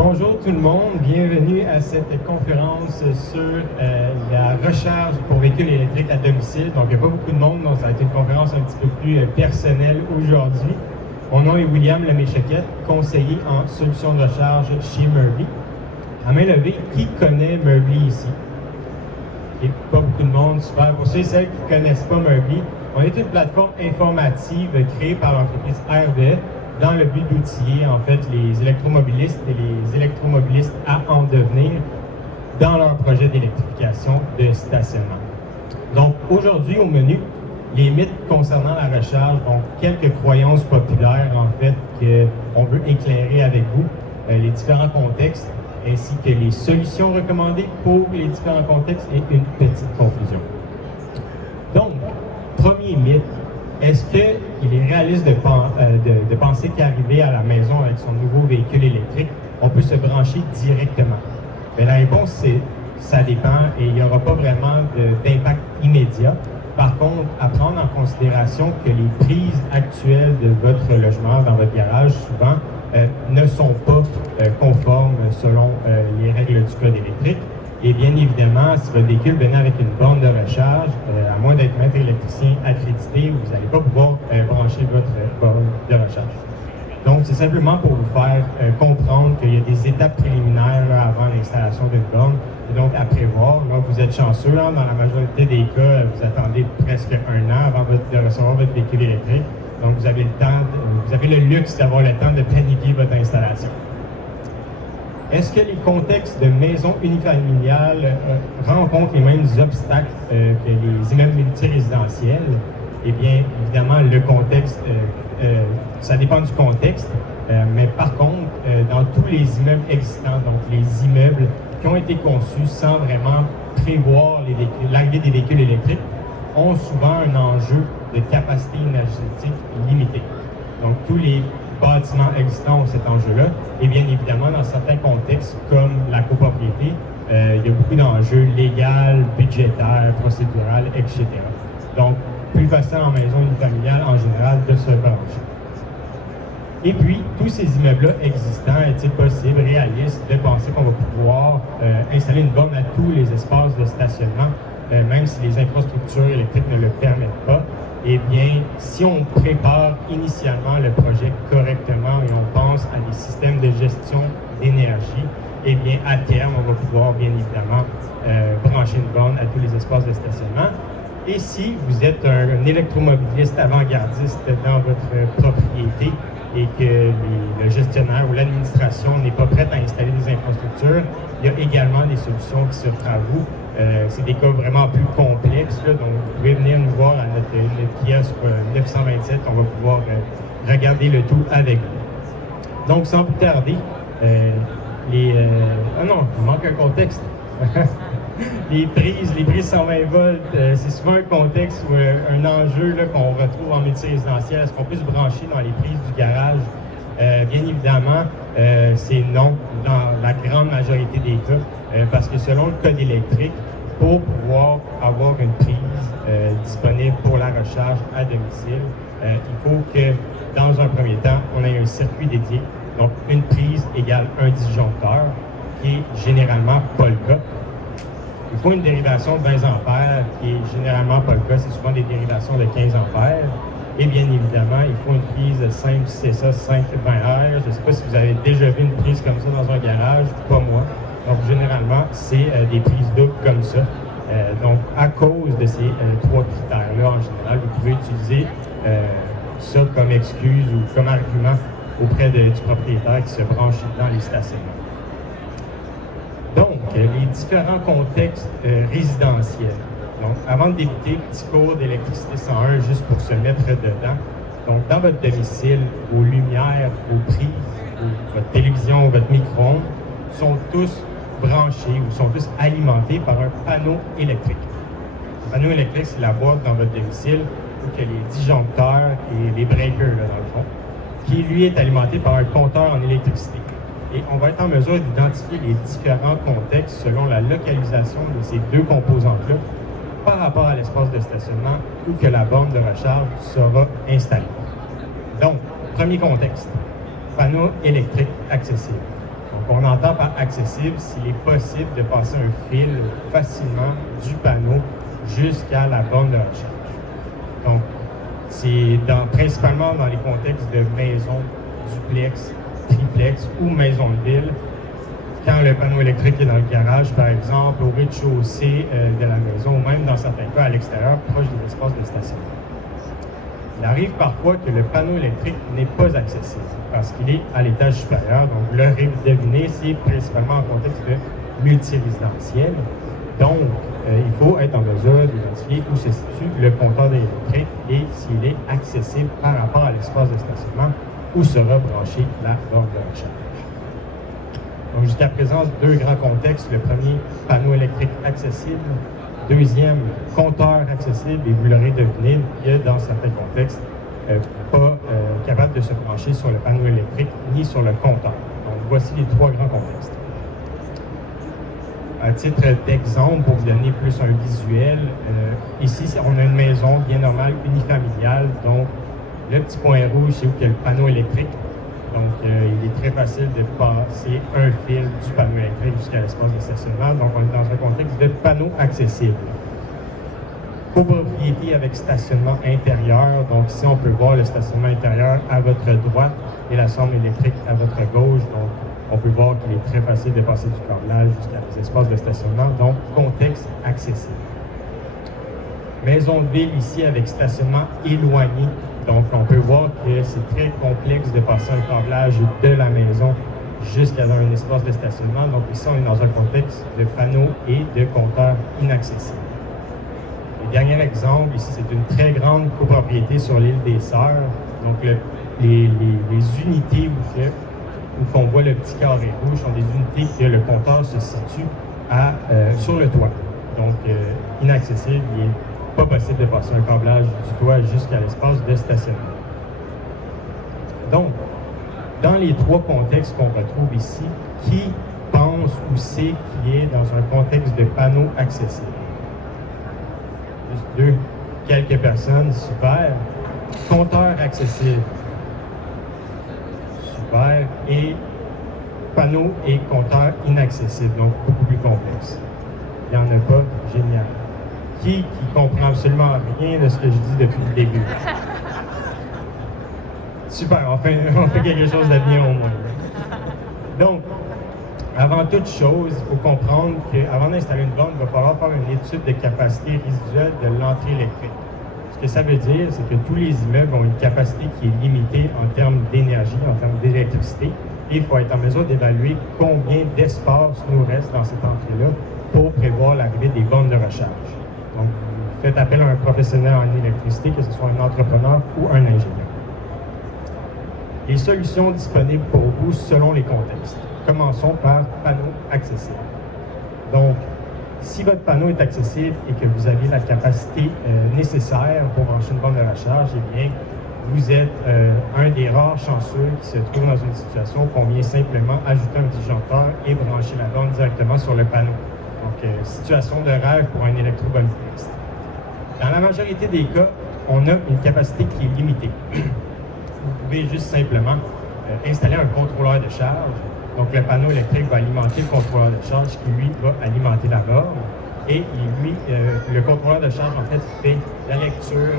Bonjour tout le monde, bienvenue à cette conférence sur la recharge pour véhicules électriques à domicile. Donc, il n'y a pas beaucoup de monde, donc ça va être une conférence un petit peu plus personnelle aujourd'hui. Mon nom est William Lemay-Choquette, conseiller en solutions de recharge chez Merby. À main levée, qui connaît Merby ici? Et pas beaucoup de monde, super. Pour ceux et celles qui ne connaissent pas Merby, on est une plateforme informative créée par l'entreprise RVE dans le but d'outiller en fait les électromobilistes et les électromobilistes à en devenir dans leur projet d'électrification de stationnement. Donc aujourd'hui au menu, les mythes concernant la recharge, donc quelques croyances populaires en fait qu'on veut éclairer avec vous, les différents contextes ainsi que les solutions recommandées pour les différents contextes et une petite conclusion. Donc, premier mythe. Est-ce qu'il est réaliste de penser qu'arriver à la maison avec son nouveau véhicule électrique, on peut se brancher directement? Bien, la réponse, c'est ça dépend et il n'y aura pas vraiment d'impact immédiat. Par contre, à prendre en considération que les prises actuelles de votre logement dans votre garage, souvent, ne sont pas conformes selon les règles du code électrique. Et bien évidemment, si votre véhicule venait avec une borne de recharge, à moins d'être maître électricien accrédité, vous n'allez pas pouvoir brancher votre borne de recharge. Donc, c'est simplement pour vous faire comprendre qu'il y a des étapes préliminaires avant l'installation d'une borne, et donc à prévoir. Là, vous êtes chanceux, dans la majorité des cas, vous attendez presque un an avant de recevoir votre véhicule électrique. Donc, vous avez le luxe d'avoir le temps de planifier votre installation. Est-ce que les contextes de maisons unifamiliales rencontrent les mêmes obstacles que les immeubles multirésidentiels? Eh bien, évidemment, le contexte, ça dépend du contexte, mais par contre, dans tous les immeubles existants, donc les immeubles qui ont été conçus sans vraiment prévoir l'arrivée des véhicules électriques, ont souvent un enjeu de capacité énergétique limitée. Donc, tous les bâtiments existants ont cet enjeu-là. Et bien évidemment, dans certains contextes, comme la copropriété, il y a beaucoup d'enjeux légaux, budgétaires, procéduraux, etc. Donc, plus facile en maison unifamiliale, en général, de se brancher. Et puis, tous ces immeubles-là existants, est-il possible, réaliste, de penser qu'on va pouvoir installer une borne à tous les espaces de stationnement, même si les infrastructures électriques ne le permettent pas? Eh bien, si on prépare initialement le projet correctement et on pense à des systèmes de gestion d'énergie, eh bien, à terme, on va pouvoir, bien évidemment, brancher une borne à tous les espaces de stationnement. Et si vous êtes un électromobiliste avant-gardiste dans votre propriété et que le gestionnaire ou l'administration n'est pas prête à installer des infrastructures, il y a également des solutions qui s'offrent à vous. C'est des cas vraiment plus complexes, là, donc vous pouvez venir nous voir à notre kiosque 927, on va pouvoir regarder le tout avec vous. Donc, sans plus tarder, ah non, il manque un contexte. les prises 120 volts, c'est souvent un contexte ou un enjeu qu'on retrouve en multirésidentiel. Est-ce qu'on peut se brancher dans les prises du garage? Bien évidemment, c'est non dans la grande majorité des cas, parce que selon le code électrique, pour pouvoir avoir une prise disponible pour la recharge à domicile, il faut que, dans un premier temps, on ait un circuit dédié. Donc, une prise égale un disjoncteur, qui est généralement pas le cas. Il faut une dérivation de 20 ampères, qui est généralement pas le cas. C'est souvent des dérivations de 15 ampères. Et bien évidemment, il faut une prise de 5 CSA 520R. Je ne sais pas si vous avez déjà vu une prise comme ça dans un garage, pas moi. Donc, généralement, c'est des prises doubles comme ça. Donc, à cause de ces trois critères-là, en général, vous pouvez utiliser ça comme excuse ou comme argument auprès du propriétaire qui se branche dans les stationnements. Donc, les différents contextes résidentiels. Donc, avant de débuter, petit cours d'électricité 101, juste pour se mettre dedans. Donc, dans votre domicile, vos lumières, vos prises, votre télévision, votre micro-ondes sont tous branchés ou sont tous alimentés par un panneau électrique. Le panneau électrique, c'est la boîte dans votre domicile où il y a les disjoncteurs et les breakers, là, dans le fond, qui, lui, est alimenté par un compteur en électricité. Et on va être en mesure d'identifier les différents contextes selon la localisation de ces deux composantes-là par rapport à l'espace de stationnement où que la borne de recharge sera installée. Donc, premier contexte, panneau électrique accessible. Donc, on entend par accessible s'il est possible de passer un fil facilement du panneau jusqu'à la borne de recharge. Donc, c'est principalement dans les contextes de maisons, duplex, triplex ou maison de ville. Quand le panneau électrique est dans le garage, par exemple, au rez-de-chaussée de la maison, ou même dans certains cas à l'extérieur, proche des espaces de stationnement. Il arrive parfois que le panneau électrique n'est pas accessible parce qu'il est à l'étage supérieur. Donc, le deviner, c'est principalement en contexte de multirésidentiel. Donc, il faut être en mesure d'identifier où se situe le compteur électrique et s'il est accessible par rapport à l'espace de stationnement où sera branchée la borne de recharge. Donc, jusqu'à présent, deux grands contextes. Le premier, panneau électrique accessible. Deuxième, compteur accessible. Et vous l'aurez deviné, il y a dans certains contextes pas capable de se brancher sur le panneau électrique ni sur le compteur. Donc, voici les trois grands contextes. À titre d'exemple, pour vous donner plus un visuel, ici, on a une maison bien normale, unifamiliale. Donc, le petit point rouge, c'est où il y a le panneau électrique. Donc, il est très facile de passer un fil du panneau électrique jusqu'à l'espace de stationnement. Donc, on est dans un contexte de panneau accessible. Copropriété avec stationnement intérieur. Donc, ici, on peut voir le stationnement intérieur à votre droite et la sombre électrique à votre gauche. Donc, on peut voir qu'il est très facile de passer du câblage jusqu'à des espaces de stationnement. Donc, contexte accessible. Maison de ville ici avec stationnement éloigné. Donc, on peut voir que c'est très complexe de passer un câblage de la maison jusqu'à un espace de stationnement. Donc, ici, on est dans un contexte de panneaux et de compteurs inaccessibles. Le dernier exemple, ici, c'est une très grande copropriété sur l'île des Sœurs. Donc, les unités où on voit le petit carré rouge sont des unités que le compteur se situe sur le toit. Donc, inaccessible, il n'est pas possible de passer un câblage du toit jusqu'à l'espace de stationnement. Donc, dans les trois contextes qu'on retrouve ici, qui pense ou sait qui est dans un contexte de panneau accessible? Juste quelques personnes, super. Compteur accessible. Super. Et panneau et compteur inaccessible, donc beaucoup plus complexe. Il n'y en a pas, génial. Qui comprend absolument rien de ce que je dis depuis le début? Super, on fait quelque chose de bien au moins. Donc, avant toute chose, il faut comprendre qu'avant d'installer une borne, il va falloir faire une étude de capacité résiduelle de l'entrée électrique. Ce que ça veut dire, c'est que tous les immeubles ont une capacité qui est limitée en termes d'énergie, en termes d'électricité, et il faut être en mesure d'évaluer combien d'espace nous reste dans cette entrée-là pour prévoir l'arrivée des bornes de recharge. Donc, vous faites appel à un professionnel en électricité, que ce soit un entrepreneur ou un ingénieur. Les solutions disponibles pour vous selon les contextes. Commençons par panneau accessible. Donc, si votre panneau est accessible et que vous avez la capacité nécessaire pour brancher une borne de recharge, eh bien, vous êtes un des rares chanceux qui se trouve dans une situation où on vient simplement ajouter un disjoncteur et brancher la borne directement sur le panneau. Donc, situation de rêve pour un électrovoltaïste. Dans la majorité des cas, on a une capacité qui est limitée. Vous pouvez juste simplement installer un contrôleur de charge. Donc, le panneau électrique va alimenter le contrôleur de charge qui, lui, va alimenter la borne. Et lui, le contrôleur de charge, en fait la lecture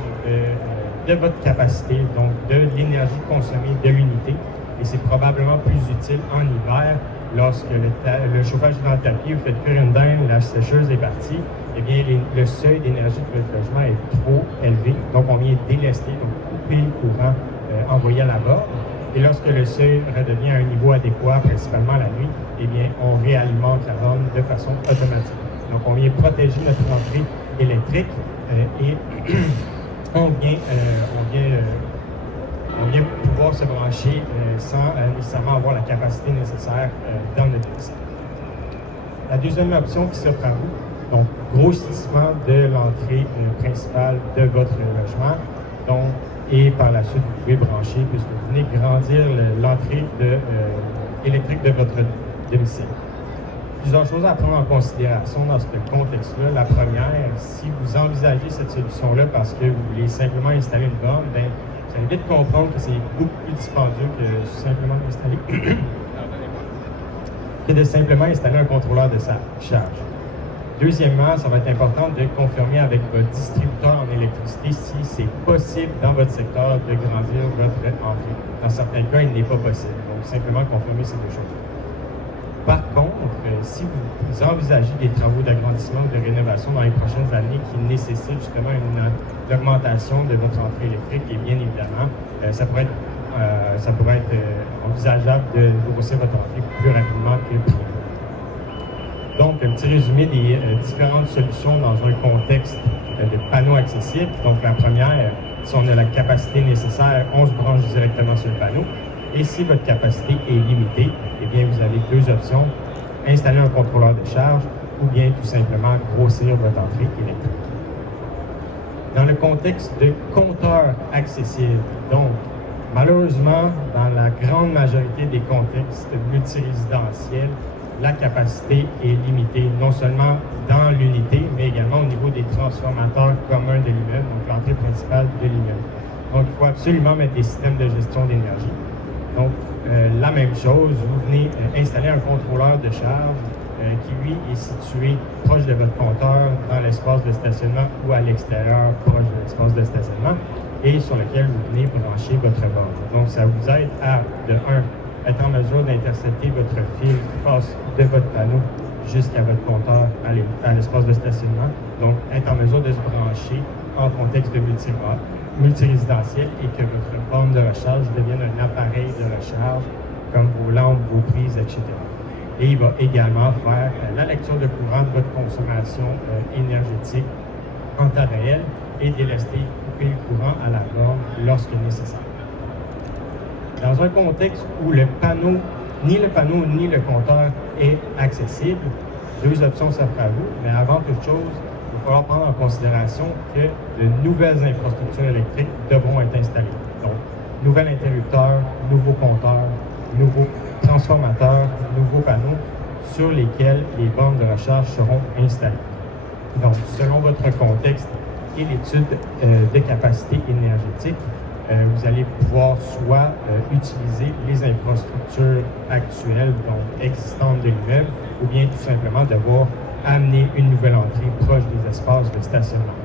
de votre capacité, donc de l'énergie consommée de l'unité. Et c'est probablement plus utile en hiver lorsque le chauffage est dans le tapis, vous faites cuire une dinde, la sécheuse est partie, eh bien, le seuil d'énergie de votre logement est trop élevé. Donc, on vient délester, donc couper le courant envoyé à la borne. Et lorsque le seuil redevient à un niveau adéquat, principalement la nuit, eh bien, on réalimente la borne de façon automatique. Donc, on vient protéger notre entrée électrique et on vient pouvoir se brancher sans nécessairement avoir la capacité nécessaire dans notre domicile. La deuxième option qui s'offre à vous, donc grossissement de l'entrée principale de votre logement. Donc, et par la suite, vous pouvez brancher, puisque vous venez grandir l'entrée électrique de votre domicile. Plusieurs choses à prendre en considération dans ce contexte-là. La première, si vous envisagez cette solution-là parce que vous voulez simplement installer une borne, bien, vous allez vite comprendre que c'est beaucoup plus dispendieux que simplement installer que de simplement installer un contrôleur de charge. Deuxièmement, ça va être important de confirmer avec votre distributeur en électricité si c'est possible dans votre secteur de grandir votre entrée. Dans certains cas, il n'est pas possible. Donc, simplement confirmer ces deux choses. Par contre, si vous envisagez des travaux d'agrandissement ou de rénovation dans les prochaines années qui nécessitent justement une augmentation de votre entrée électrique, et bien évidemment, ça pourrait être envisageable de grossir votre entrée plus rapidement que prévu. Donc, un petit résumé des différentes solutions dans un contexte de panneaux accessibles. Donc, la première, si on a la capacité nécessaire, on se branche directement sur le panneau. Et si votre capacité est limitée, eh bien, vous avez deux options, installer un contrôleur de charge ou bien tout simplement grossir votre entrée électrique. Dans le contexte de compteurs accessibles, donc, malheureusement, dans la grande majorité des contextes multirésidentiels, la capacité est limitée, non seulement dans l'unité, mais également au niveau des transformateurs communs de l'immeuble, donc l'entrée principale de l'immeuble. Donc, il faut absolument mettre des systèmes de gestion d'énergie. Donc, la même chose, vous venez installer un contrôleur de charge qui, lui, est situé proche de votre compteur dans l'espace de stationnement ou à l'extérieur, proche de l'espace de stationnement, et sur lequel vous venez brancher votre borne. Donc, ça vous aide à, de 1, être en mesure d'intercepter votre fil qui passe de votre panneau jusqu'à votre compteur à l'espace de stationnement. Donc, être en mesure de se brancher en contexte de multirésidentiel et que votre borne de recharge devienne un appareil de recharge comme vos lampes, vos prises, etc. Et il va également faire la lecture de courant de votre consommation énergétique en temps réel et délester, couper le courant à la borne lorsque nécessaire. Dans un contexte où ni le panneau ni le compteur est accessible, deux options s'offrent à vous, mais avant toute chose, il va falloir prendre en considération que de nouvelles infrastructures électriques devront être installées. Donc, nouvel interrupteur, nouveaux compteurs, nouveaux transformateurs, nouveaux panneaux sur lesquels les bornes de recharge seront installées. Donc, selon votre contexte et l'étude de capacité énergétique, vous allez pouvoir soit utiliser les infrastructures actuelles, donc existantes de l'immeuble, ou bien tout simplement devoir amener une nouvelle entrée proche des espaces de stationnement.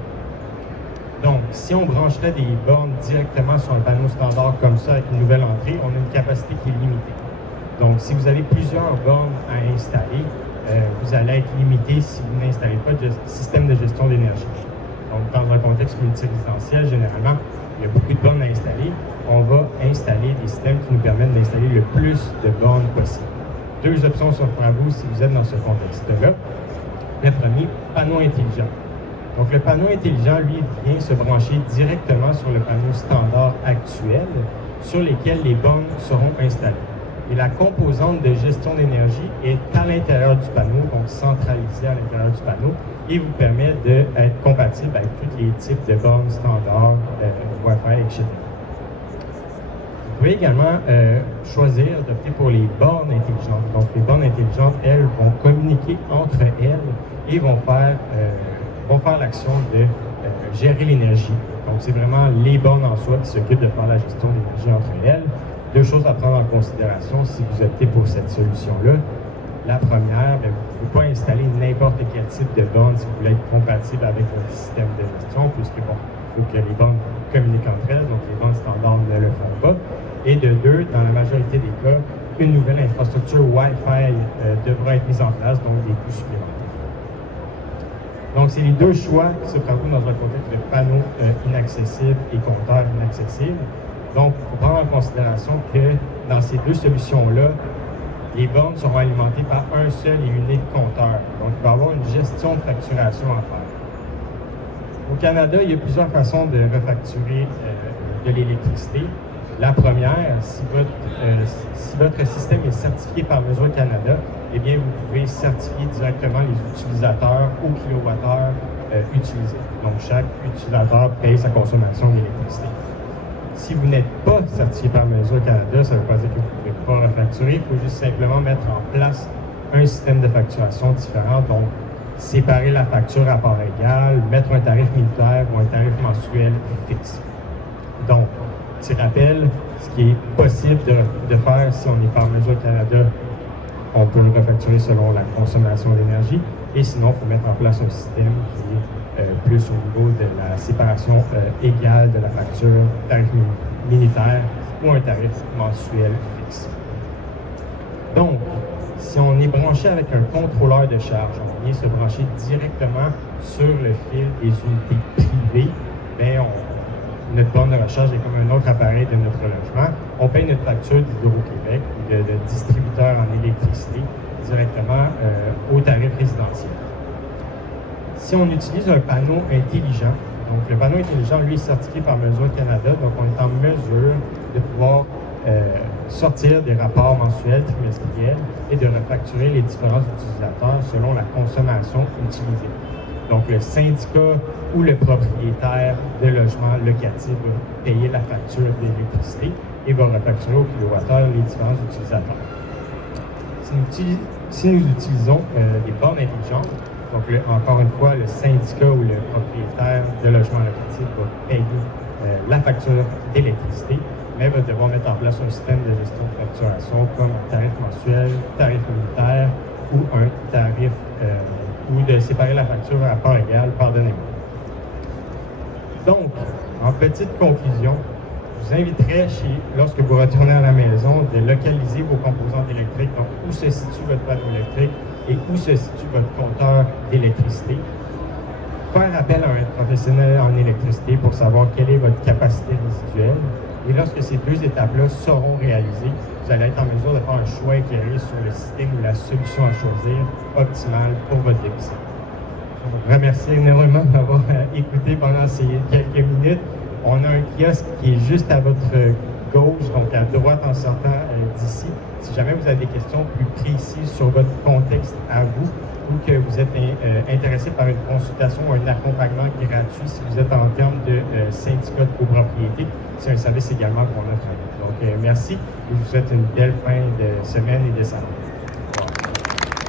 Donc, si on brancherait des bornes directement sur un panneau standard comme ça avec une nouvelle entrée, on a une capacité qui est limitée. Donc, si vous avez plusieurs bornes à installer, vous allez être limité si vous n'installez pas de système de gestion d'énergie. Donc, dans un contexte multirésidentiel, généralement, il y a beaucoup de bornes à installer. On va installer des systèmes qui nous permettent d'installer le plus de bornes possible. Deux options s'offrent à vous si vous êtes dans ce contexte-là. Le premier, panneau intelligent. Donc, le panneau intelligent, lui, vient se brancher directement sur le panneau standard actuel sur lesquels les bornes seront installées. Et la composante de gestion d'énergie est à l'intérieur du panneau, donc centralisée à l'intérieur du panneau, et vous permet d'être compatible avec tous les types de bornes standards, Wi-Fi, etc. Vous pouvez également choisir d'opter pour les bornes intelligentes. Donc, les bornes intelligentes, elles, vont communiquer entre elles et vont faire l'action de gérer l'énergie. Donc, c'est vraiment les bornes en soi qui s'occupent de faire la gestion de l'énergie entre elles. Deux choses à prendre en considération si vous optez pour cette solution-là. La première, vous ne pouvez pas installer n'importe quel type de borne si vous voulez être compatible avec votre système de gestion, puisque bon, il faut que les bornes communiquent entre elles, donc les bornes standards ne le font pas. Et de deux, dans la majorité des cas, une nouvelle infrastructure Wi-Fi devra être mise en place, donc des coûts supplémentaires. Donc, c'est les deux choix qui s'offrent à vous dans un contexte de panneaux inaccessibles et compteurs inaccessibles. Donc, il faut prendre en considération que dans ces deux solutions-là, les bornes seront alimentées par un seul et unique compteur. Donc, il va y avoir une gestion de facturation à faire. Au Canada, il y a plusieurs façons de refacturer de l'électricité. La première, si votre système est certifié par Mesure Canada, eh bien, vous pouvez certifier directement les utilisateurs au kilowattheure utilisé. Donc, chaque utilisateur paye sa consommation d'électricité. Si vous n'êtes pas certifié par Mesure Canada, ça ne veut pas dire que vous ne pouvez pas refacturer, il faut juste simplement mettre en place un système de facturation différent, donc séparer la facture à part égale, mettre un tarif militaire ou un tarif mensuel fixe. Donc, petit rappel, ce qui est possible de faire si on est par Mesure Canada on peut le refacturer selon la consommation d'énergie. Et sinon, il faut mettre en place un système qui est plus au niveau de la séparation égale de la facture, tarif militaire ou un tarif mensuel fixe. Donc, si on est branché avec un contrôleur de charge, on vient se brancher directement sur le fil des unités privées, bien, notre borne de recharge est comme un autre appareil de notre logement. On paye notre facture d'Hydro-Québec, de distributeur en électricité, directement au tarif résidentiel. Si on utilise un panneau intelligent, donc le panneau intelligent, lui, est certifié par Mesure Canada, donc on est en mesure de pouvoir sortir des rapports mensuels, trimestriels et de refacturer les différents utilisateurs selon la consommation utilisée. Donc, le syndicat ou le propriétaire de logement locatif va payer la facture d'électricité et va refacturer au kilowattheure les différents utilisateurs. Si nous utilisons des bornes intelligentes, donc encore une fois, le syndicat ou le propriétaire de logement locatif va payer la facture d'électricité, mais va devoir mettre en place un système de gestion de facturation comme un tarif mensuel, tarif unitaire ou un tarif ou de séparer la facture à part égale, pardonnez-moi. Donc, en petite conclusion, je vous inviterai, lorsque vous retournez à la maison, de localiser vos composantes électriques, donc où se situe votre panneau électrique et où se situe votre compteur d'électricité. Faire appel à un professionnel en électricité pour savoir quelle est votre capacité résiduelle. Et lorsque ces deux étapes-là seront réalisées, vous allez être en mesure de faire un choix éclairé sur le système ou la solution à choisir optimale pour votre domicile. Je vous remercie énormément de m'avoir écouté pendant ces quelques minutes. On a un kiosque qui est juste à votre gauche, donc à droite en sortant d'ici. Si jamais vous avez des questions plus précises sur votre contexte à vous ou que vous êtes intéressé par une consultation ou un accompagnement gratuit si vous êtes en termes de syndicat de copropriété, c'est un service également qu'on offre. Donc, merci et je vous souhaite une belle fin de semaine et de salon.